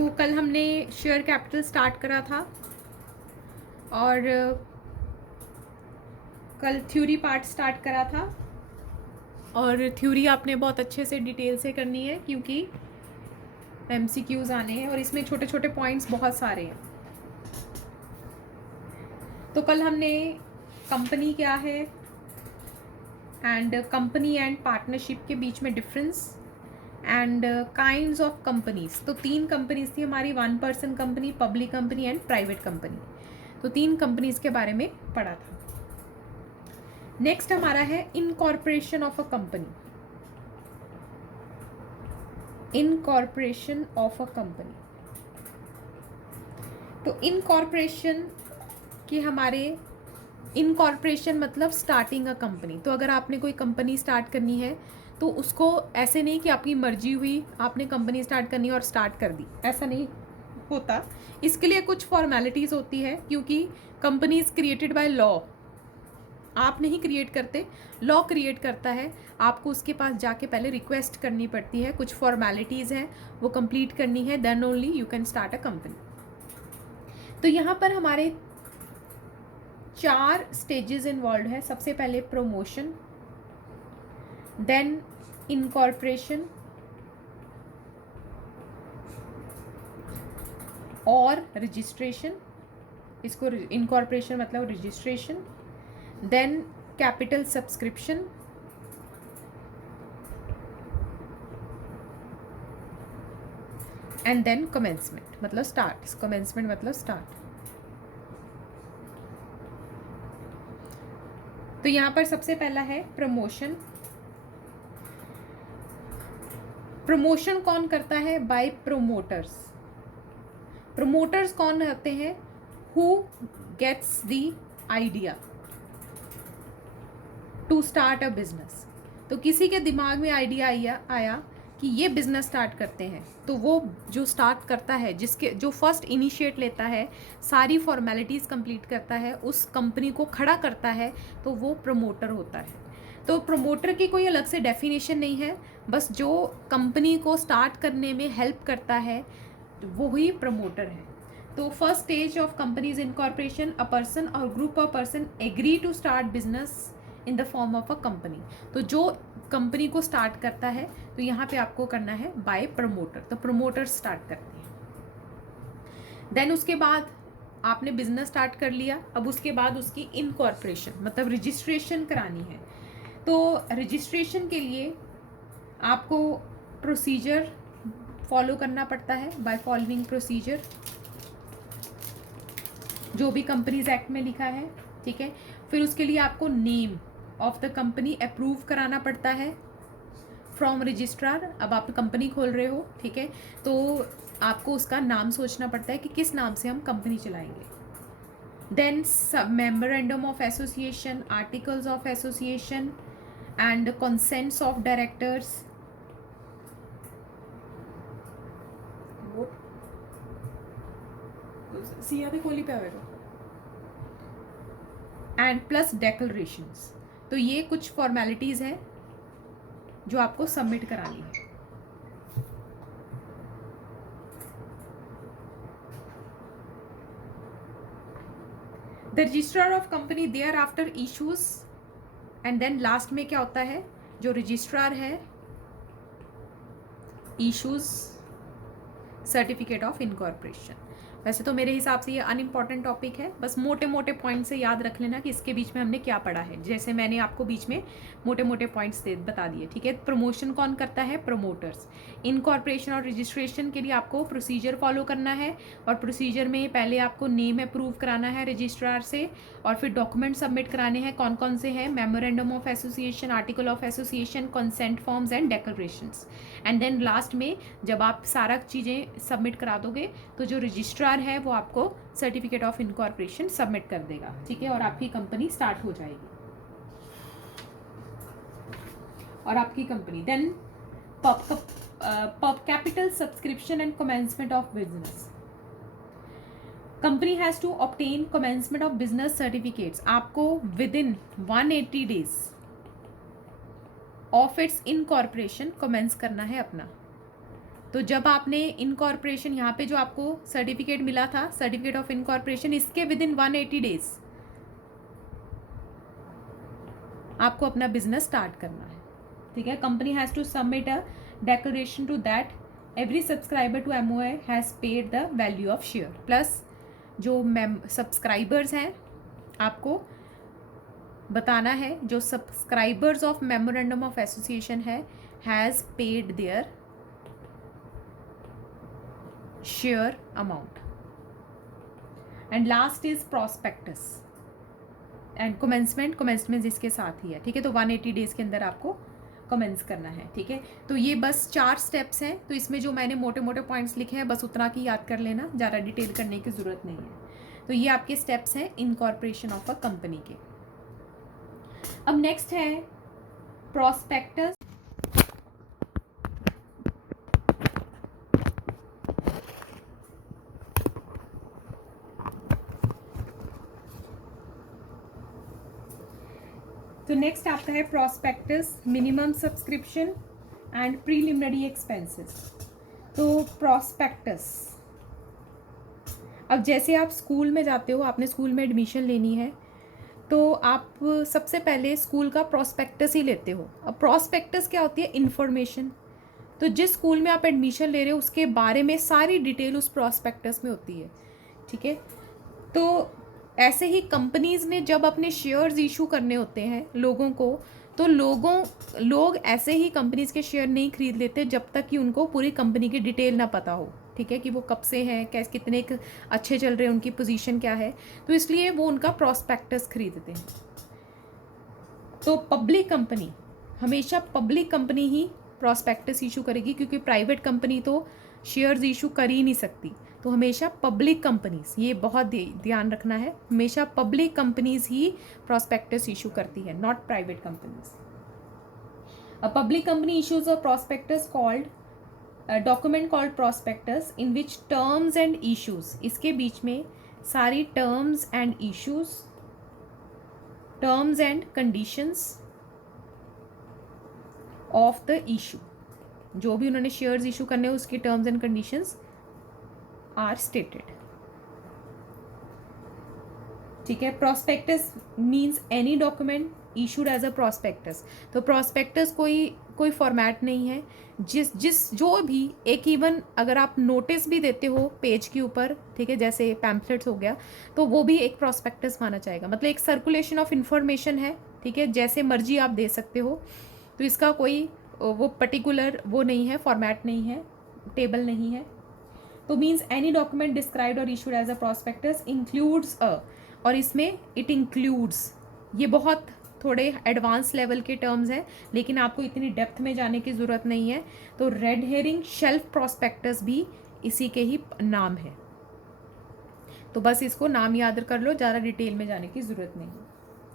तो कल हमने शेयर कैपिटल स्टार्ट करा था और कल थ्योरी पार्ट स्टार्ट करा था और थ्योरी आपने बहुत अच्छे से डिटेल से करनी है क्योंकि MCQs आने हैं और इसमें छोटे छोटे पॉइंट्स बहुत सारे हैं। तो कल हमने कंपनी क्या है एंड कंपनी एंड पार्टनरशिप के बीच में difference and kinds of companies. तो 3 कंपनीज थी हमारी, 1 person company, public company and private company. तो 3 कंपनीज के बारे में पढ़ा था। नेक्स्ट हमारा है incorporation of a company. Incorporation of a company, तो इनकॉर्पोरेशन के हमारे इनकॉर्पोरेशन मतलब स्टार्टिंग अ कंपनी। तो अगर आपने कोई कंपनी स्टार्ट करनी है तो उसको ऐसे नहीं कि आपकी मर्जी हुई आपने कंपनी स्टार्ट करनी और स्टार्ट कर दी, ऐसा नहीं होता। इसके लिए कुछ फॉर्मेलिटीज़ होती है क्योंकि company is created by law. आप नहीं क्रिएट करते, लॉ क्रिएट करता है। आपको उसके पास जाके पहले रिक्वेस्ट करनी पड़ती है, कुछ फॉर्मेलिटीज़ हैं वो कंप्लीट करनी है, then only you can start a company. तो यहाँ पर हमारे 4 स्टेजेस इन्वॉल्व है। सबसे पहले प्रमोशन, देन इनकॉर्पोरेशन और रजिस्ट्रेशन। इसको इनकॉर्पोरेशन मतलब registration, then capital subscription, and then commencement मतलब स्टार्ट। कमेंसमेंट मतलब स्टार्ट। तो यहाँ पर सबसे पहला है प्रमोशन। प्रमोशन कौन करता है? Bye promoters. प्रोमोटर्स कौन होते हैं? Who gets the idea to start a business. तो किसी के दिमाग में आइडिया आया कि ये बिजनेस स्टार्ट करते हैं, तो वो जो स्टार्ट करता है, जिसके जो फर्स्ट इनिशिएट लेता है, सारी फॉर्मेलिटीज़ कंप्लीट करता है, उस कंपनी को खड़ा करता है, तो वो प्रमोटर होता है। तो प्रमोटर की कोई अलग से डेफिनेशन नहीं है, बस जो कंपनी को स्टार्ट करने में हेल्प करता है वो ही प्रमोटर है। तो first stage of companies incorporation, a person और group of person agree to start business in the form of a company. तो जो कंपनी को स्टार्ट करता है, तो यहाँ पे आपको करना है बाय प्रमोटर। तो प्रमोटर स्टार्ट करते हैं। देन उसके बाद आपने बिजनेस स्टार्ट कर लिया, अब उसके बाद उसकी इनकॉर्पोरेशन मतलब रजिस्ट्रेशन करानी है। तो रजिस्ट्रेशन के लिए आपको प्रोसीजर फॉलो करना पड़ता है, बाय फॉलोइंग प्रोसीजर, जो भी कंपनीज एक्ट में लिखा है, ठीक है। फिर उसके लिए आपको name of the company approve कराना पड़ता है फ्रॉम रजिस्ट्रार। अब आप कंपनी खोल रहे हो, ठीक है, तो आपको उसका नाम सोचना पड़ता है कि किस नाम से हम कंपनी चलाएंगे। Then memorandum of association, articles of association and consents of directors खोली पे आएगा, एंड प्लस डेक्लरेशंस। तो ये कुछ फॉर्मेलिटीज़ हैं जो आपको सबमिट करानी है। The registrar of company there after issues, and then last में क्या होता है, जो रजिस्ट्रार है इशूज सर्टिफिकेट ऑफ इनकॉर्पोरेशन। वैसे तो मेरे हिसाब से ये अनइम्पॉर्टेंट टॉपिक है, बस मोटे मोटे पॉइंट से याद रख लेना कि इसके बीच में हमने क्या पढ़ा है। जैसे मैंने आपको बीच में मोटे मोटे पॉइंट्स बता दिए, ठीक है। प्रमोशन कौन करता है? प्रमोटर्स। इनकॉर्पोरेशन और रजिस्ट्रेशन के लिए आपको प्रोसीजर फॉलो करना है, और प्रोसीजर में पहले आपको नेम अप्रूव कराना है रजिस्ट्रार से, और फिर डॉक्यूमेंट सबमिट कराने हैं। कौन कौन से हैं? Memorandum of association, article of association, consent forms and declarations. And then last में जब आप सारा चीज़ें सबमिट करा दोगे तो जो रजिस्ट्रार है वो आपको सर्टिफिकेट ऑफ इनकॉर्पोरेशन सबमिट कर देगा, ठीक है, और आपकी कंपनी स्टार्ट हो जाएगी। और आपकी company then capital subscription and commencement of business. Company has to obtain commencement of business certificates. आपको within 180 days of its incorporation commence करना है अपना तो जब आपने इनकॉर्पोरेशन, यहाँ पे जो आपको सर्टिफिकेट मिला था, सर्टिफिकेट ऑफ इनकॉर्पोरेशन, इसके विद इन 180 डेज आपको अपना बिजनेस स्टार्ट करना है, ठीक है। Company has to submit a declaration to that every subscriber to MOI has paid the value of share, plus जो सब्सक्राइबर्स हैं आपको बताना है, जो subscribers of memorandum of association है has paid their share amount. And last is prospectus and commencement इसके साथ ही है, ठीक है। तो 180 डेज के अंदर आपको कमेंस करना है, ठीक है। तो ये बस 4 स्टेप्स हैं, तो इसमें जो मैंने मोटे मोटे पॉइंट्स लिखे हैं बस उतना की याद कर लेना, ज़्यादा डिटेल करने की ज़रूरत नहीं है। तो ये आपके स्टेप्स हैं इनकॉर्पोरेशन ऑफ अ कंपनी के। अब नेक्स्ट है प्रॉस्पेक्टस। तो नेक्स्ट आपका है prospectus, minimum subscription and preliminary expenses. तो प्रॉस्पेक्टस, अब जैसे आप स्कूल में जाते हो, आपने स्कूल में एडमिशन लेनी है, तो आप सबसे पहले स्कूल का प्रॉस्पेक्टस ही लेते हो। अब प्रॉस्पेक्टस क्या होती है? इन्फॉर्मेशन। तो जिस स्कूल में आप एडमिशन ले रहे हो उसके बारे में सारी डिटेल उस प्रॉस्पेक्टस में होती है, ठीक है। तो ऐसे ही कंपनीज़ ने जब अपने शेयर्स इशू करने होते हैं लोगों को, तो लोग ऐसे ही कंपनीज़ के शेयर नहीं खरीद लेते जब तक कि उनको पूरी कंपनी की डिटेल ना पता हो, ठीक है, कि वो कब से हैं, कैसे, कितने अच्छे चल रहे हैं, उनकी पोजीशन क्या है। तो इसलिए वो उनका प्रॉस्पेक्टस खरीदते हैं। तो पब्लिक कंपनी, हमेशा पब्लिक कंपनी ही प्रॉस्पेक्टस इशू करेगी, क्योंकि प्राइवेट कंपनी तो शेयर्स इशू कर ही नहीं सकती। तो हमेशा पब्लिक कंपनीज, ये बहुत ध्यान रखना है, हमेशा पब्लिक कंपनीज ही प्रॉस्पेक्टस इशू करती है, not private companies. A public company issues a prospectus called document called prospectus in which terms and issues, इसके बीच में सारी terms and issues, terms and conditions of the issue, जो भी उन्होंने शेयर्स इशू करने हैं उसकी terms and conditions are stated, ठीक है। Prospectus means any document issued as a prospectus. तो प्रॉस्पेक्टस कोई फॉर्मेट नहीं है, जो भी एक, इवन अगर आप नोटिस भी देते हो पेज के ऊपर, ठीक है, जैसे पैम्पलेट्स हो गया, तो वो भी एक प्रॉस्पेक्टस माना जाएगा। मतलब एक सर्कुलेशन ऑफ इंफॉर्मेशन है, ठीक है, जैसे मर्जी आप दे सकते हो। तो इसका कोई वो पर्टिकुलर वो नहीं है, फॉर्मेट नहीं है, टेबल नहीं है। तो means any document described or issued as a prospectus includes a, और इसमें इट इंक्लूड्स, ये बहुत थोड़े एडवांस लेवल के टर्म्स हैं, लेकिन आपको इतनी डेप्थ में जाने की ज़रूरत नहीं है। तो रेड हेरिंग शेल्फ प्रॉस्पेक्टस भी इसी के ही नाम है, तो बस इसको नाम याद कर लो, ज़्यादा डिटेल में जाने की ज़रूरत नहीं है,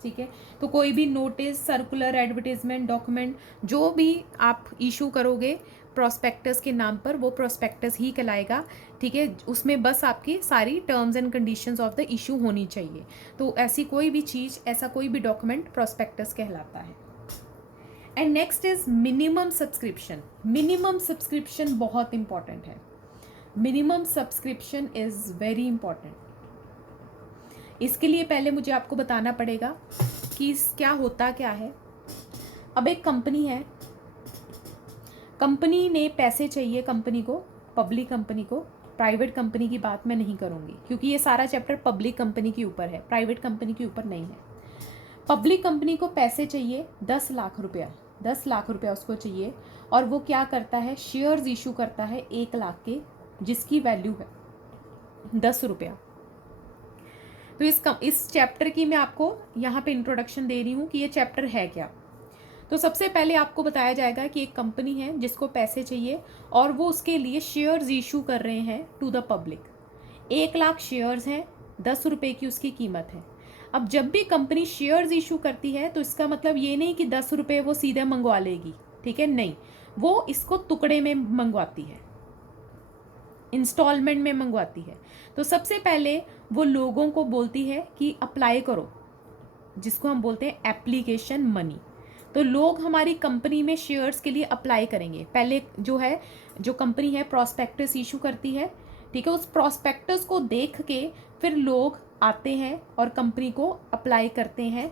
ठीक है। तो कोई भी नोटिस, सर्कुलर, एडवर्टीजमेंट, डॉक्यूमेंट जो भी आप इशू करोगे प्रॉस्पेक्टस के नाम पर, वो प्रॉस्पेक्टस ही कहलाएगा, ठीक है। उसमें बस आपकी सारी terms and conditions of the issue होनी चाहिए। तो ऐसी कोई भी चीज़, ऐसा कोई भी डॉक्यूमेंट प्रॉस्पेक्टस कहलाता है। And next is minimum subscription. Minimum subscription बहुत इंपॉर्टेंट है। Minimum subscription is very important. इसके लिए पहले मुझे आपको बताना पड़ेगा कि क्या होता क्या है। अब एक कंपनी है, कंपनी ने पैसे चाहिए कंपनी को, पब्लिक कंपनी को, प्राइवेट कंपनी की बात मैं नहीं करूँगी क्योंकि ये सारा चैप्टर पब्लिक कंपनी के ऊपर है, प्राइवेट कंपनी के ऊपर नहीं है। पब्लिक कंपनी को पैसे चाहिए 10 लाख रुपया, 10 लाख रुपया उसको चाहिए, और वो क्या करता है, शेयर्स इशू करता है 1 लाख के, जिसकी वैल्यू है 10 रुपया। तो इस चैप्टर की मैं आपको यहाँ पे इंट्रोडक्शन दे रही हूँ कि ये चैप्टर है क्या। तो सबसे पहले आपको बताया जाएगा कि एक कंपनी है जिसको पैसे चाहिए और वो उसके लिए शेयर्स इशू कर रहे हैं to the public. 1 lakh shares हैं, 10 रुपये की उसकी कीमत है। अब जब भी कंपनी शेयर्स इशू करती है तो इसका मतलब ये नहीं कि 10 रुपये वो सीधे मंगवा लेगी, ठीक है, नहीं, वो इसको टुकड़े में मंगवाती है, इंस्टॉलमेंट में मंगवाती है। तो सबसे पहले वो लोगों को बोलती है कि अप्लाई करो, जिसको हम बोलते हैं एप्लीकेशन मनी। तो लोग हमारी कंपनी में शेयर्स के लिए अप्लाई करेंगे। पहले जो कंपनी है प्रॉस्पेक्टस इशू करती है, ठीक है, उस प्रॉस्पेक्टस को देख के फिर लोग आते हैं और कंपनी को अप्लाई करते हैं।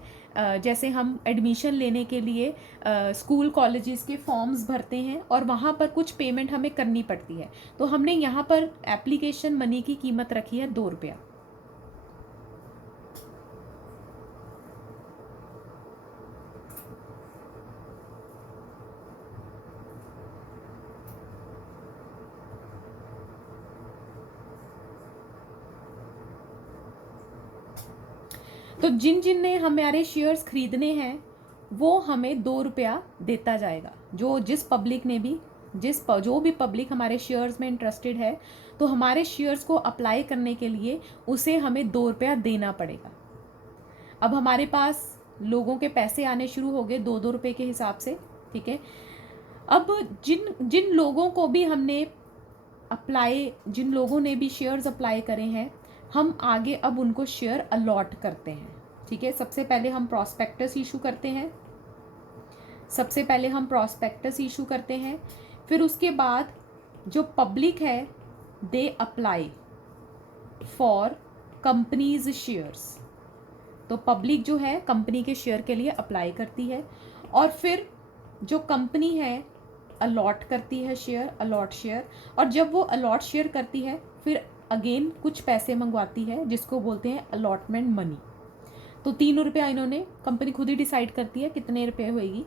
जैसे हम एडमिशन लेने के लिए स्कूल कॉलेजेस के फॉर्म्स भरते हैं और वहाँ पर कुछ पेमेंट हमें करनी पड़ती है। तो हमने यहाँ पर एप्लीकेशन मनी की कीमत रखी है 2 रुपया। तो जिन ने हमारे शेयर्स खरीदने हैं वो हमें 2 रुपया देता जाएगा। जो भी पब्लिक हमारे शेयर्स में इंटरेस्टेड है, तो हमारे शेयर्स को अप्लाई करने के लिए उसे हमें 2 रुपया देना पड़ेगा। अब हमारे पास लोगों के पैसे आने शुरू हो गए 2-2 रुपये के हिसाब से, ठीक है। अब जिन लोगों को भी जिन लोगों ने भी शेयर्स अप्लाई करे हैं, हम आगे अब उनको शेयर अलॉट करते हैं, ठीक है। सबसे पहले हम प्रॉस्पेक्टस इशू करते हैं। फिर उसके बाद जो पब्लिक है they apply for companies shares. तो पब्लिक जो है कंपनी के शेयर के लिए अप्लाई करती है और फिर जो कंपनी है अलॉट करती है शेयर, अलॉट शेयर। और जब वो अलॉट शेयर करती है फिर अगेन कुछ पैसे मंगवाती है जिसको बोलते हैं अलॉटमेंट मनी। तो 3 रुपया इन्होंने, कंपनी खुद ही डिसाइड करती है कितने रुपए होएगी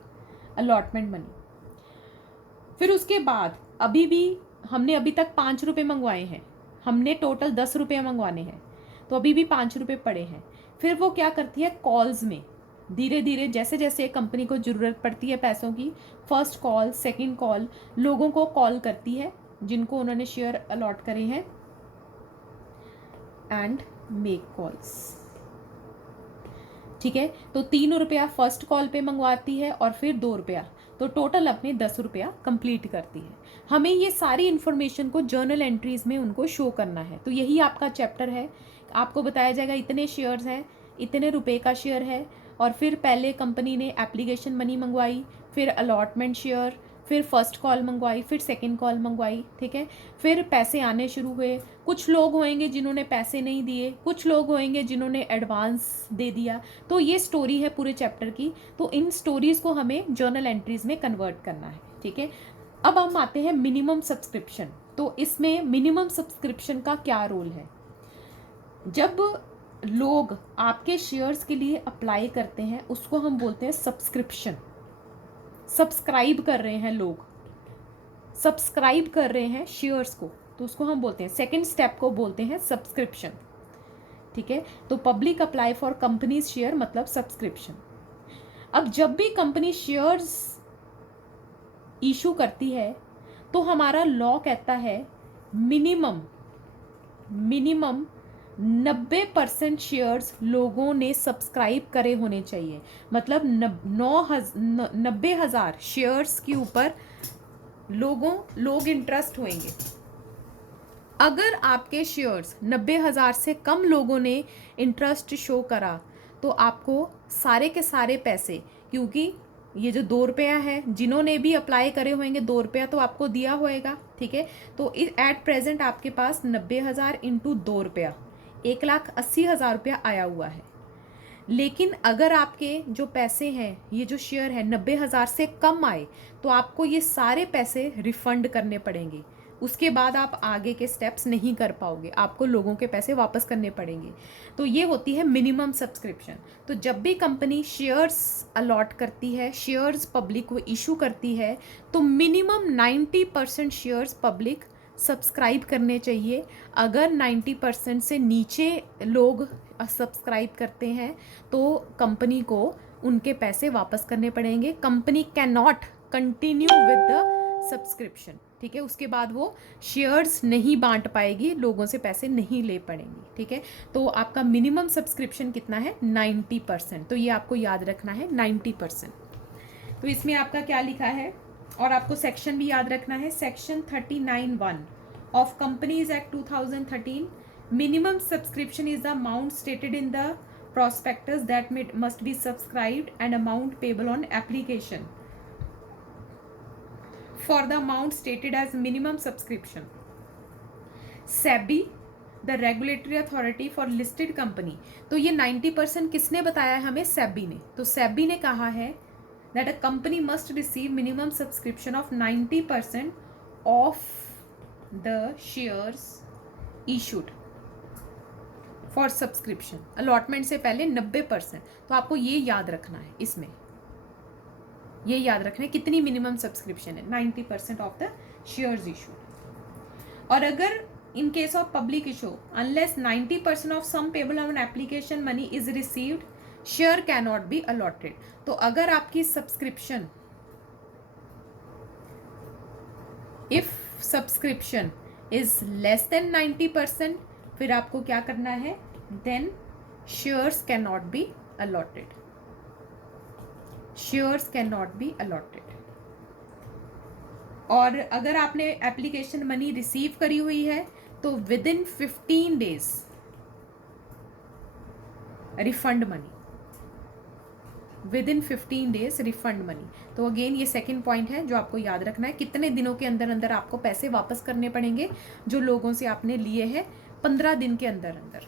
अलॉटमेंट मनी। फिर उसके बाद हमने अभी तक 5 रुपये मंगवाए हैं, हमने टोटल 10 रुपये मंगवाने हैं, तो अभी भी 5 रुपये पड़े हैं। फिर वो क्या करती है, कॉल्स में धीरे धीरे जैसे जैसे कंपनी को ज़रूरत पड़ती है पैसों की, फर्स्ट कॉल सेकंड कॉल, लोगों को कॉल करती है जिनको उन्होंने शेयर अलॉट करे हैं एंड मेक कॉल्स, ठीक है। तो 3 रुपया फर्स्ट कॉल पे मंगवाती है और फिर 2 रुपया, तो टोटल अपने 10 रुपया कंप्लीट करती है। हमें ये सारी इन्फॉर्मेशन को जर्नल एंट्रीज में उनको शो करना है। तो यही आपका चैप्टर है। आपको बताया जाएगा इतने शेयर्स हैं, इतने रुपए का शेयर है, और फिर पहले कंपनी ने एप्लीकेशन मनी मंगवाई, फिर अलॉटमेंट शेयर, फिर फर्स्ट कॉल मंगवाई, फिर सेकंड कॉल मंगवाई, ठीक है। फिर पैसे आने शुरू हुए। कुछ लोग होंगे जिन्होंने पैसे नहीं दिए, कुछ लोग होंगे जिन्होंने एडवांस दे दिया। तो ये स्टोरी है पूरे चैप्टर की। तो इन स्टोरीज को हमें जर्नल एंट्रीज में कन्वर्ट करना है, ठीक है। अब हम आते हैं मिनिमम सब्सक्रिप्शन। तो इसमें मिनिमम सब्सक्रिप्शन का क्या रोल है। जब लोग आपके शेयर्स के लिए अप्लाई करते हैं उसको हम बोलते हैं सब्सक्रिप्शन। सब्सक्राइब कर रहे हैं लोग, सब्सक्राइब कर रहे हैं शेयर्स को, तो उसको हम बोलते हैं, सेकंड स्टेप को बोलते हैं सब्सक्रिप्शन, ठीक है। तो public apply for companies share मतलब सब्सक्रिप्शन। अब जब भी कंपनी शेयर्स इशू करती है तो हमारा लॉ कहता है मिनिमम 90% शेयर्स लोगों ने सब्सक्राइब करे होने चाहिए। मतलब 90,000 शेयर्स के ऊपर लोग इंटरेस्ट होंगे। अगर आपके शेयर्स 90,000 से कम लोगों ने इंटरेस्ट शो करा तो आपको सारे के सारे पैसे, क्योंकि ये जो 2 रुपया है, जिन्होंने भी अप्लाई करे होंगे 2 रुपया तो आपको दिया होएगा, ठीक है। तो एट प्रेजेंट आपके पास 90,000 इंटू 2 रुपया 1,80,000 रुपया आया हुआ है। लेकिन अगर आपके जो पैसे हैं, ये जो शेयर है 90,000 से कम आए तो आपको ये सारे पैसे रिफंड करने पड़ेंगे। उसके बाद आप आगे के स्टेप्स नहीं कर पाओगे, आपको लोगों के पैसे वापस करने पड़ेंगे। तो ये होती है मिनिमम सब्सक्रिप्शन। तो जब भी कंपनी शेयर्स अलॉट करती है, शेयर्स पब्लिक को इशू करती है, तो मिनिमम 90% शेयर्स पब्लिक सब्सक्राइब करने चाहिए। अगर 90% से नीचे लोग सब्सक्राइब करते हैं तो कंपनी को उनके पैसे वापस करने पड़ेंगे। Company can not continue with the subscription, ठीक है। उसके बाद वो शेयर्स नहीं बांट पाएगी, लोगों से पैसे नहीं ले पड़ेंगे, ठीक है। तो आपका मिनिमम सब्सक्रिप्शन कितना है, 90%। तो ये आपको याद रखना है 90%। तो इसमें आपका क्या लिखा है, और आपको सेक्शन भी याद रखना है, section 39(1) of companies act 2013। Minimum subscription is the amount stated in the prospectus that must be subscribed and amount payable on application for the amount stated as minimum subscription. SEBI, the regulatory authority for listed company. तो ये 90% किसने बताया हमें? SEBI ने. तो SEBI ने कहा है that a company must receive minimum subscription of 90% of the shares issued for subscription. Allotment से पहले 90%. तो आपको ये याद रखना है, इसमें ये याद रखना है कितनी मिनिमम सब्सक्रिप्शन है. 90% ऑफ द शेयर्स इशू. और अगर in case of public issue unless 90% of sum payable on application money is received, share can not be allotted. तो अगर आपकी subscription, if subscription is less than 90%, फिर आपको क्या करना है? Then shares can not be allotted. Shares can not be allotted. और अगर आपने एप्लीकेशन मनी रिसीव करी हुई है तो with in 15 days refund money. With in 15 days refund money. तो अगेन ये सेकंड पॉइंट है जो आपको याद रखना है. कितने दिनों के अंदर अंदर आपको पैसे वापस करने पड़ेंगे जो लोगों से आपने लिए हैं? 15 दिन के अंदर अंदर.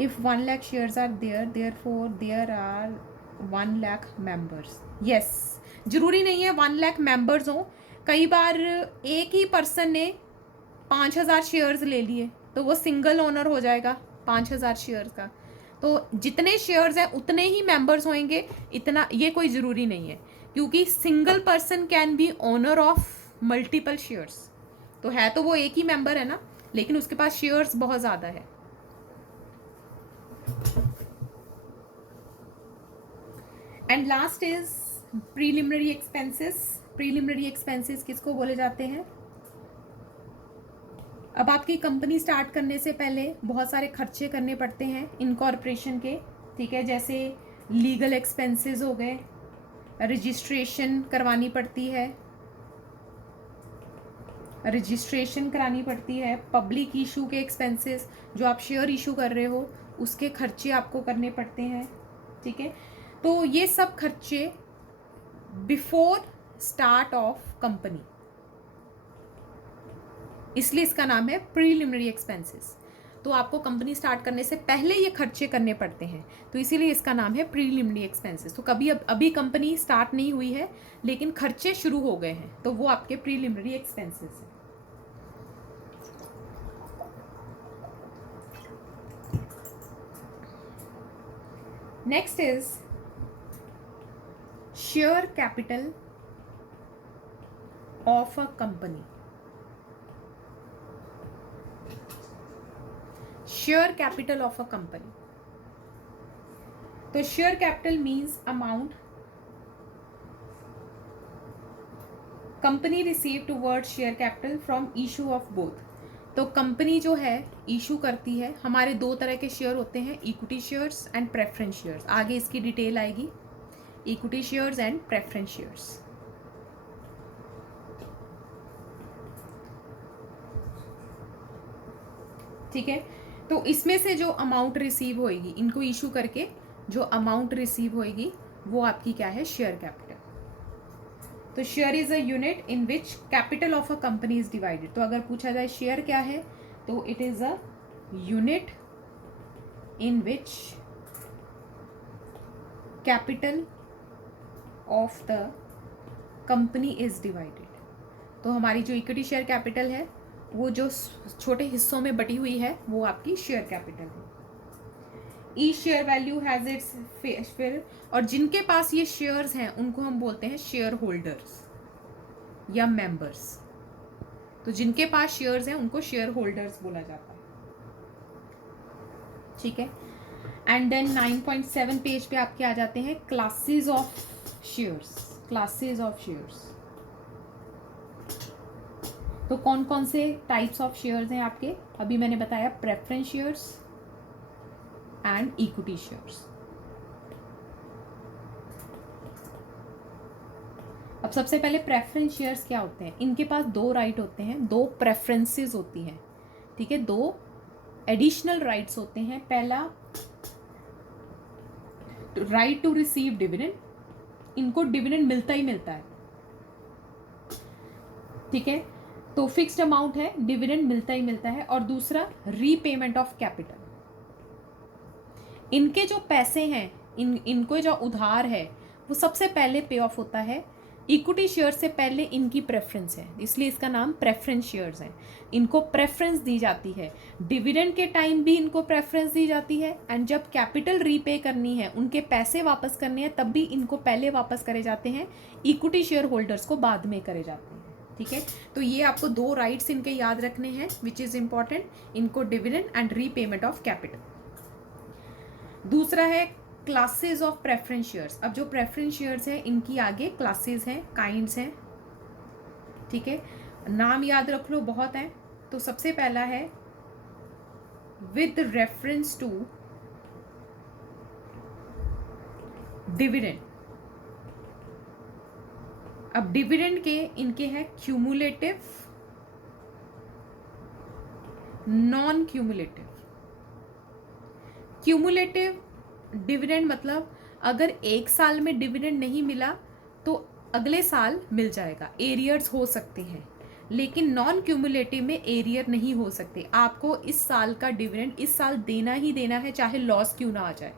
If 1 lakh shares are there, therefore there are 1 lakh members. Yes, जरूरी नहीं है 1 लाख मेंबर्स हो. कई बार एक ही पर्सन ने 5000 शेयर्स ले लिए तो वो सिंगल ओनर हो जाएगा 5000 शेयर्स का. तो जितने शेयर्स हैं उतने ही मेंबर्स होंगे. इतना ये कोई ज़रूरी नहीं है, क्योंकि single person can be owner of multiple shares. तो है तो वो एक ही मेंबर है ना, लेकिन उसके पास शेयर्स बहुत ज़्यादा है. And last is preliminary expenses. Preliminary expenses किसको बोले जाते हैं? अब आपकी कंपनी स्टार्ट करने से पहले बहुत सारे खर्चे करने पड़ते हैं इनकॉर्पोरेशन के. ठीक है, जैसे लीगल एक्सपेंसेस हो गए, रजिस्ट्रेशन करवानी पड़ती है, रजिस्ट्रेशन करानी पड़ती है. पब्लिक इशू के एक्सपेंसेस, जो आप शेयर इशू कर रहे हो उसके खर्चे आपको करने पड़ते हैं. ठीक है, तो ये सब खर्चे बिफोर स्टार्ट ऑफ कंपनी, इसलिए इसका नाम है प्रीलिमिनरी एक्सपेंसेस. तो आपको कंपनी स्टार्ट करने से पहले ये खर्चे करने पड़ते हैं, तो इसीलिए इसका नाम है प्रीलिमिनरी एक्सपेंसेस. तो कभी अभी कंपनी स्टार्ट नहीं हुई है लेकिन खर्चे शुरू हो गए हैं, तो वो आपके प्रीलिमिनरी एक्सपेंसेस हैं. Next is share capital of a company. Share capital of a company. तो share capital means amount company receive toward share capital from issue of both. तो कंपनी जो है इशू करती है, हमारे 2 तरह के शेयर होते हैं, equity shares and preference shares. आगे इसकी डिटेल आएगी, equity shares and preference shares. ठीक है, तो इसमें से जो अमाउंट रिसीव होएगी, इनको इशू करके जो अमाउंट रिसीव होएगी वो आपकी क्या है? Share capital. तो share is a unit in which capital of a company is divided. तो अगर पूछा जाए शेयर क्या है, तो it is a unit in which capital of the company is divided. तो हमारी जो इक्विटी शेयर कैपिटल है वो जो छोटे हिस्सों में बटी हुई है वो आपकी शेयर कैपिटल है. ई share value has its fair. और जिनके पास ये शेयर्स हैं उनको हम बोलते हैं शेयर होल्डर्स या मेंबर्स. तो जिनके पास शेयर्स हैं उनको शेयर होल्डर्स बोला जाता है. ठीक है, एंड देन 9.7 पेज पे आपके आ जाते हैं classes of shares. Classes of shares. तो कौन कौन से टाइप्स ऑफ शेयर्स हैं आपके? अभी मैंने बताया preference shares and equity shares. अब सबसे पहले प्रेफरेंस शेयर्स क्या होते हैं? इनके पास 2 राइट होते हैं, 2 प्रेफरेंसेस होती हैं. ठीक है, 2 एडिशनल राइट्स होते हैं। पहला, राइट टू रिसीव डिविडेंड, इनको डिविडेंड मिलता ही मिलता है, ठीक है, तो फिक्स्ड अमाउंट है, डिविडेंड मिलता ही मिलता है। और दूसरा, रीपेमेंट ऑफ कैपिटल, इनके जो पैसे हैं, इनको जो उधार है वो सबसे पहले पे ऑफ होता है। इक्विटी शेयर से पहले इनकी प्रेफरेंस है, इसलिए इसका नाम प्रेफरेंस शेयर्स है। इनको प्रेफरेंस दी जाती है, डिविडेंड के टाइम भी इनको प्रेफरेंस दी जाती है, एंड जब कैपिटल रीपे करनी है, उनके पैसे वापस करने हैं, तब भी इनको पहले वापस करे जाते हैं, इक्विटी शेयर होल्डर्स को बाद में करे जाते हैं, ठीक है। तो ये आपको दो राइट्स इनके याद रखने हैं विच इज़ इंपॉर्टेंट, इनको dividend and repayment of capital. दूसरा है क्लासेस ऑफ प्रेफरेंस शेयर्स। अब जो प्रेफरेंस शेयर्स हैं इनकी आगे क्लासेस हैं, काइंड्स हैं, ठीक है, नाम याद रख लो, बहुत है। तो सबसे पहला है विद रेफरेंस टू डिविडेंड। अब डिविडेंड के इनके हैं cumulative, non cumulative. Cumulative dividend मतलब अगर एक साल में डिविडेंड नहीं मिला तो अगले साल मिल जाएगा, एरियर्स हो सकते हैं, लेकिन नॉन क्यूमुलेटिव में एरियर नहीं हो सकते। आपको इस साल का डिविडेंड इस साल देना ही देना है, चाहे लॉस क्यों ना आ जाए,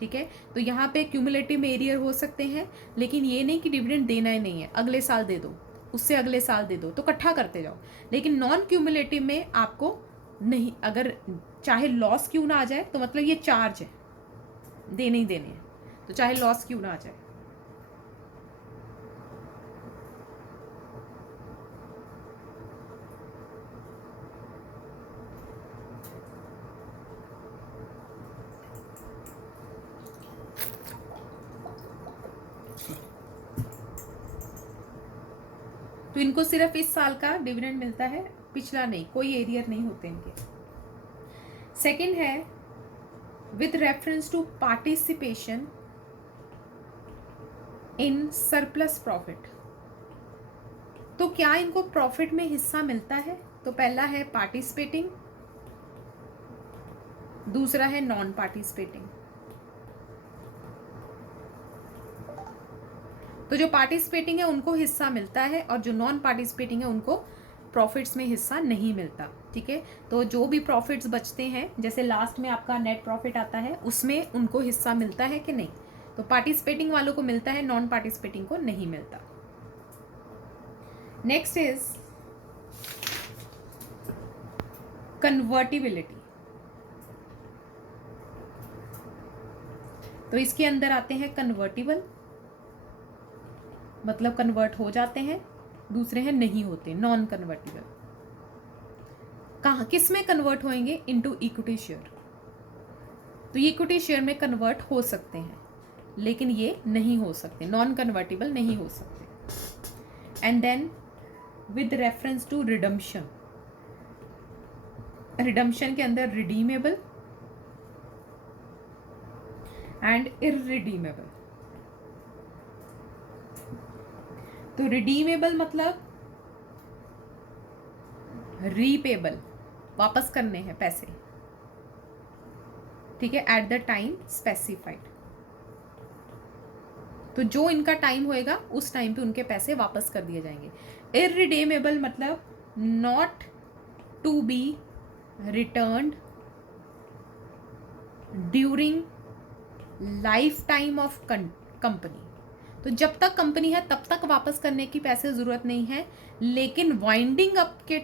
ठीक है। तो यहाँ पे क्यूमुलेटिव में एरियर हो सकते हैं, लेकिन ये नहीं कि डिविडेंड देना ही नहीं है, अगले साल दे दो, उससे अगले साल दे दो, तो इकट्ठा करते जाओ। लेकिन नॉन क्यूमुलेटिव में आपको नहीं, अगर चाहे लॉस क्यों ना आ जाए, तो मतलब ये चार्ज है, देने ही देने हैं, तो चाहे लॉस क्यों ना आ जाए। तो इनको सिर्फ इस साल का डिविडेंड मिलता है, पिछला नहीं, कोई एरियर नहीं होते इनके। सेकंड है with reference to participation in surplus profit. तो क्या इनको प्रॉफिट में हिस्सा मिलता है? तो पहला है पार्टिसिपेटिंग, दूसरा है नॉन पार्टिसिपेटिंग। तो जो पार्टिसिपेटिंग है उनको हिस्सा मिलता है, और जो नॉन पार्टिसिपेटिंग है उनको प्रॉफिट्स में हिस्सा नहीं मिलता, ठीक है। तो जो भी प्रॉफिट्स बचते हैं, जैसे लास्ट में आपका नेट प्रॉफिट आता है, उसमें उनको हिस्सा मिलता है कि नहीं? तो पार्टिसिपेटिंग वालों को मिलता है, नॉन पार्टिसिपेटिंग को नहीं मिलता। Next is convertibility. तो इसके अंदर आते हैं कन्वर्टिबल, मतलब कन्वर्ट हो जाते हैं, दूसरे हैं नहीं होते, नॉन कन्वर्टिबल। कहाँ किस में कन्वर्ट होंगे? Into equity share. तो ये इक्विटी शेयर में कन्वर्ट हो सकते हैं, लेकिन ये नहीं हो सकते, नॉन कन्वर्टिबल नहीं हो सकते। And then with reference to redemption, redemption के अंदर रिडीमेबल एंड इररिडीमेबल। तो रिडीमेबल मतलब रीपेबल, वापस करने हैं पैसे, ठीक है, एट द टाइम स्पेसिफाइड। तो जो इनका टाइम होएगा उस टाइम पे उनके पैसे वापस कर दिए जाएंगे। इररिडीमेबल मतलब not to be returned during life time of company. तो जब तक कंपनी है तब तक वापस करने की पैसे ज़रूरत नहीं है, लेकिन वाइंडिंग अप के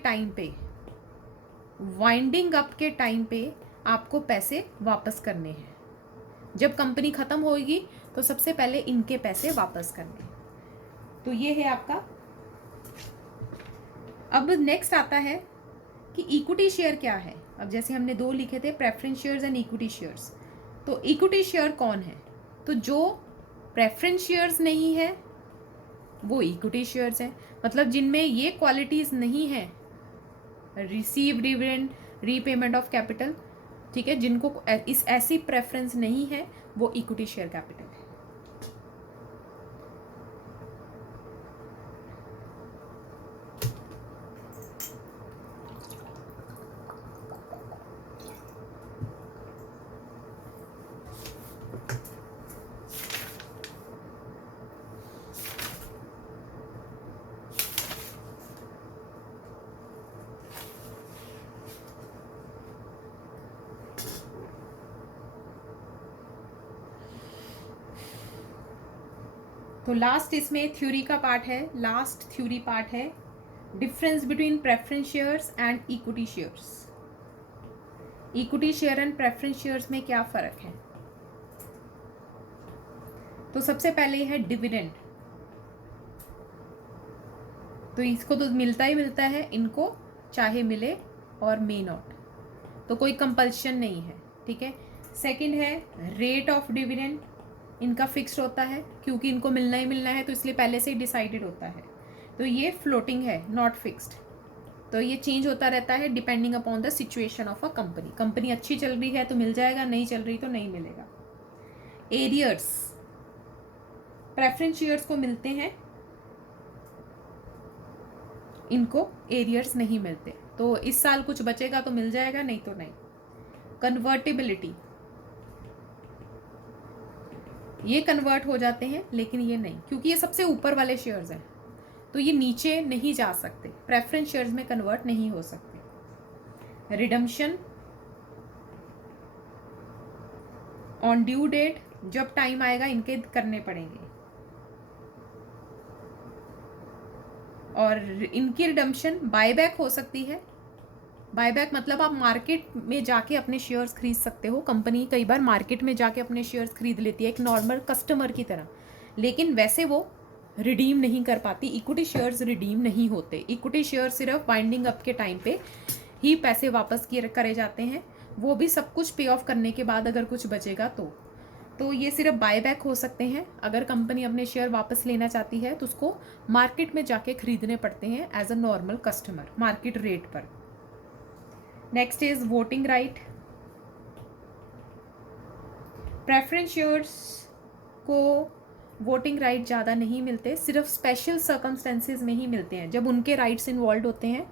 टाइम पे आपको पैसे वापस करने हैं। जब कंपनी ख़त्म होगी तो सबसे पहले इनके पैसे वापस करने हैं। तो ये है आपका। अब नेक्स्ट आता है कि इक्विटी शेयर क्या है। अब जैसे हमने दो लिखे थे, preference shares and equity shares. तो इक्विटी शेयर कौन है? तो जो प्रेफरेंस शेयर्स नहीं है वो इक्विटी शेयर्स हैं, मतलब जिनमें ये क्वालिटीज़ नहीं है, receive dividend, repayment of capital, ठीक है, जिनको इस ऐसी प्रेफरेंस नहीं है, वो इक्विटी शेयर कैपिटल है। तो लास्ट इसमें थ्योरी का पार्ट है, लास्ट थ्योरी पार्ट है difference between preference shares and equity shares. Equity share and preference shares में क्या फ़र्क है? तो सबसे पहले है डिविडेंड। तो इसको तो मिलता ही मिलता है, इनको चाहे मिले और मे नॉट, तो कोई कंपल्शन नहीं है, ठीक है। सेकंड है रेट ऑफ डिविडेंड, इनका फिक्स्ड होता है क्योंकि इनको मिलना ही मिलना है, तो इसलिए पहले से ही डिसाइडेड होता है। तो ये फ्लोटिंग है, नॉट फिक्स्ड, तो ये चेंज होता रहता है depending upon the situation of a company. Company अच्छी चल रही है तो मिल जाएगा, नहीं चल रही तो नहीं मिलेगा। एरियर्स, प्रेफरेंस शेयर्स को मिलते हैं, इनको एरियर्स नहीं मिलते, तो इस साल कुछ बचेगा तो मिल जाएगा, नहीं तो नहीं। कन्वर्टिबिलिटी, ये कन्वर्ट हो जाते हैं लेकिन ये नहीं, क्योंकि ये सबसे ऊपर वाले शेयर्स हैं तो ये नीचे नहीं जा सकते, प्रेफरेंस शेयर्स में कन्वर्ट नहीं हो सकते। रिडम्पशन ऑन ड्यू डेट, जब टाइम आएगा इनके करने पड़ेंगे, और इनकी रिडम्पशन बायबैक हो सकती है। बायबैक मतलब आप मार्केट में जाके अपने शेयर्स खरीद सकते हो, कंपनी कई बार मार्केट में जाके अपने शेयर्स खरीद लेती है एक नॉर्मल कस्टमर की तरह, लेकिन वैसे वो रिडीम नहीं कर पाती। इक्विटी शेयर्स रिडीम नहीं होते, इक्विटी शेयर सिर्फ बाइंडिंग अप के टाइम पे ही पैसे वापस किए करे जाते हैं, वो भी सब कुछ पे ऑफ करने के बाद अगर कुछ बचेगा तो ये सिर्फ बायबैक हो सकते हैं। अगर कंपनी अपने शेयर वापस लेना चाहती है तो उसको मार्केट में जाके खरीदने पड़ते हैं as a normal customer market rate पर। Next is voting right. Preference shares को वोटिंग राइट ज़्यादा नहीं मिलते, सिर्फ स्पेशल सर्कमस्टेंसेज में ही मिलते हैं, जब उनके राइट्स इन्वॉल्व होते हैं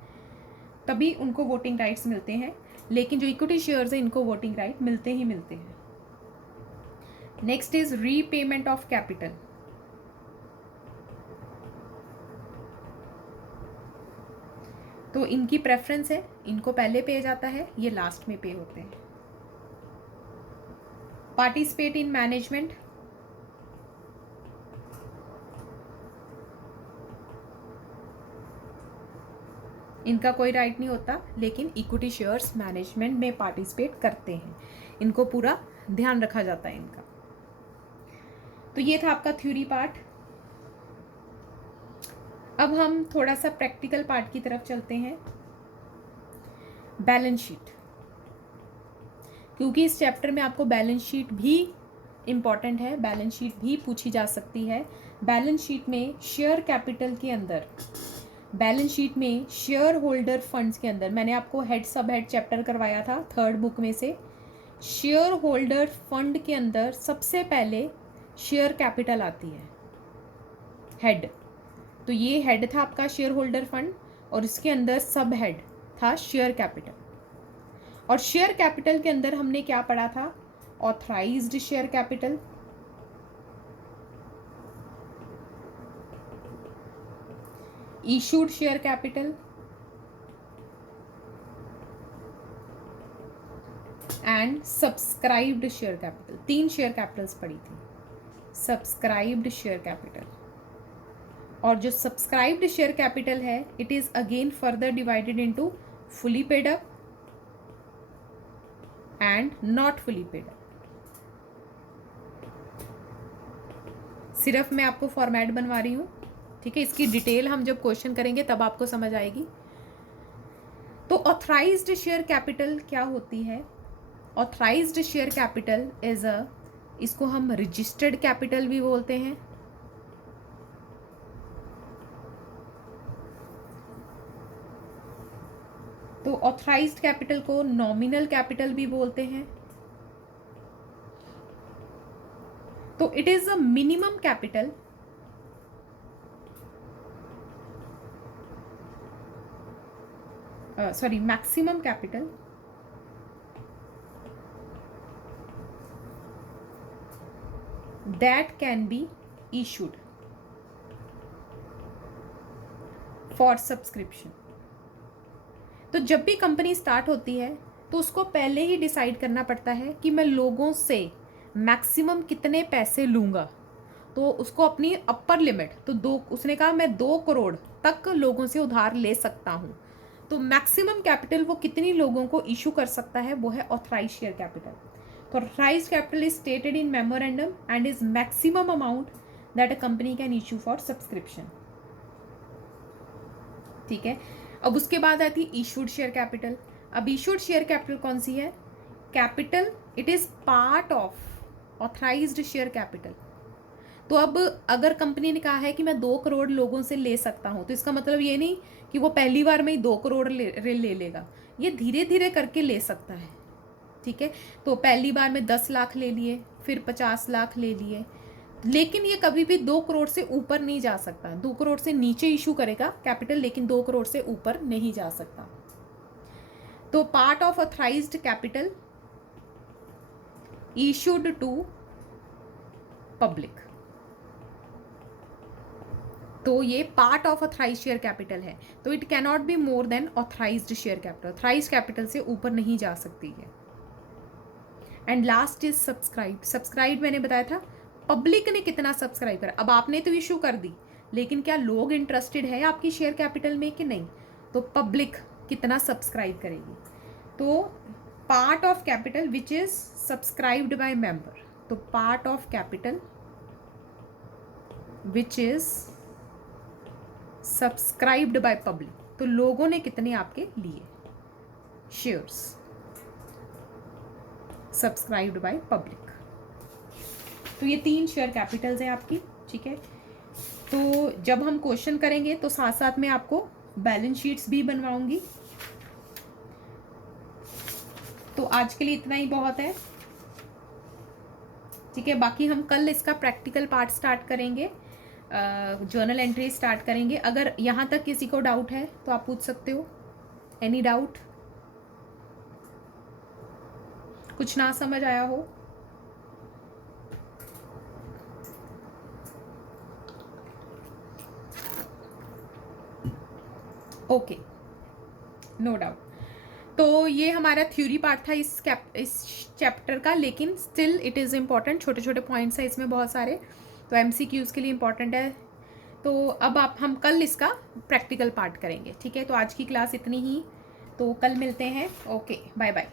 तभी उनको वोटिंग राइट्स मिलते हैं, लेकिन जो इक्विटी शेयर्स हैं इनको वोटिंग राइट मिलते ही मिलते हैं। Next is repayment of capital. तो इनकी प्रेफरेंस है, इनको पहले पे जाता है, ये लास्ट में पे होते हैं। पार्टिसिपेट इन मैनेजमेंट, इनका कोई राइट नहीं होता, लेकिन इक्विटी शेयर्स मैनेजमेंट में पार्टिसिपेट करते हैं, इनको पूरा ध्यान रखा जाता है इनका। तो ये था आपका थ्योरी पार्ट। अब हम थोड़ा सा प्रैक्टिकल पार्ट की तरफ चलते हैं। बैलेंस शीट, क्योंकि इस चैप्टर में आपको बैलेंस शीट भी इम्पॉर्टेंट है, बैलेंस शीट भी पूछी जा सकती है। बैलेंस शीट में शेयर कैपिटल के अंदर, बैलेंस शीट में शेयर होल्डर फंड्स के अंदर, मैंने आपको हेड सब हेड चैप्टर करवाया था 3rd बुक में से, शेयर होल्डर फंड के अंदर सबसे पहले शेयर कैपिटल आती है, हेड। तो ये हेड था आपका शेयर होल्डर फंड, और इसके अंदर सब हेड था शेयर कैपिटल। और शेयर कैपिटल के अंदर हमने क्या पढ़ा था? Authorised share capital, issued share capital and subscribed share capital. 3 share Capitals पढ़ी थी, सब्सक्राइब्ड शेयर कैपिटल। और जो सब्सक्राइब्ड शेयर कैपिटल है, it is again further divided into fully paid up and not fully paid up. सिर्फ मैं आपको format बनवा रही हूँ, ठीक है, इसकी डिटेल हम जब क्वेश्चन करेंगे तब आपको समझ आएगी। तो ऑथराइज्ड शेयर कैपिटल क्या होती है? Authorised share capital is a, इसको हम रजिस्टर्ड कैपिटल भी बोलते हैं, तो ऑथराइज्ड कैपिटल को नॉमिनल कैपिटल भी बोलते हैं। तो it is a minimum capital maximum capital that can be issued for subscription। तो जब भी कंपनी स्टार्ट होती है तो उसको पहले ही डिसाइड करना पड़ता है कि मैं लोगों से मैक्सिमम कितने पैसे लूँगा, तो उसको अपनी अपर लिमिट तो उसने कहा मैं 2 करोड़ तक लोगों से उधार ले सकता हूँ। तो मैक्सिमम कैपिटल वो कितनी लोगों को इशू कर सकता है, वो है ऑथराइज शेयर कैपिटल। तो authorise capital is stated in memorandum and is maximum amount that a company can issue for subscription. ठीक है, अब उसके बाद आती है इशूड शेयर कैपिटल। अब इशूड शेयर कैपिटल कौन सी है? Capital it is part of authorised share capital. तो अब अगर कंपनी ने कहा है कि मैं 2 करोड़ लोगों से ले सकता हूं, तो इसका मतलब ये नहीं कि वो पहली बार में ही 2 करोड़ ले लेगा, ये धीरे धीरे करके ले सकता है। ठीक है, तो पहली बार में 10 लाख ले लिए, फिर 50 लाख ले लिए, लेकिन ये कभी भी 2 करोड़ से ऊपर नहीं जा सकता। 2 करोड़ से नीचे इशू करेगा कैपिटल, लेकिन 2 करोड़ से ऊपर नहीं जा सकता। तो part of authorised capital issued to public, तो ये part of authorised share capital है। तो it can not be more than authorised share capital, authorised capital से ऊपर नहीं जा सकती है। And last is subscribe. Subscribe मैंने बताया था पब्लिक ने कितना सब्सक्राइब करा। अब आपने तो इशू कर दी, लेकिन क्या लोग इंटरेस्टेड है आपकी शेयर कैपिटल में कि नहीं? तो पब्लिक कितना सब्सक्राइब करेगी। तो part of capital which is subscribed by member, तो part of capital which is subscribed by public, तो लोगों ने कितने आपके लिए शेयर्स सब्सक्राइब्ड बाय पब्लिक। तो ये 3 शेयर कैपिटल्स हैं आपकी। ठीक है, तो जब हम क्वेश्चन करेंगे तो साथ साथ में आपको बैलेंस शीट्स भी बनवाऊंगी। तो आज के लिए इतना ही बहुत है। ठीक है, बाकी हम कल इसका प्रैक्टिकल पार्ट स्टार्ट करेंगे, जर्नल एंट्री स्टार्ट करेंगे। अगर यहाँ तक किसी को डाउट है तो आप पूछ सकते हो। एनी डाउट, कुछ ना समझ आया हो? Okay, no doubt. तो ये हमारा थ्योरी पार्ट था इस चैप्टर का, लेकिन स्टिल इट इज़ इम्पॉर्टेंट। छोटे छोटे पॉइंट्स हैं इसमें बहुत सारे, तो MCQs के लिए इम्पॉर्टेंट है। तो अब हम कल इसका प्रैक्टिकल पार्ट करेंगे। ठीक है, तो आज की क्लास इतनी ही, तो कल मिलते हैं। Okay, bye bye.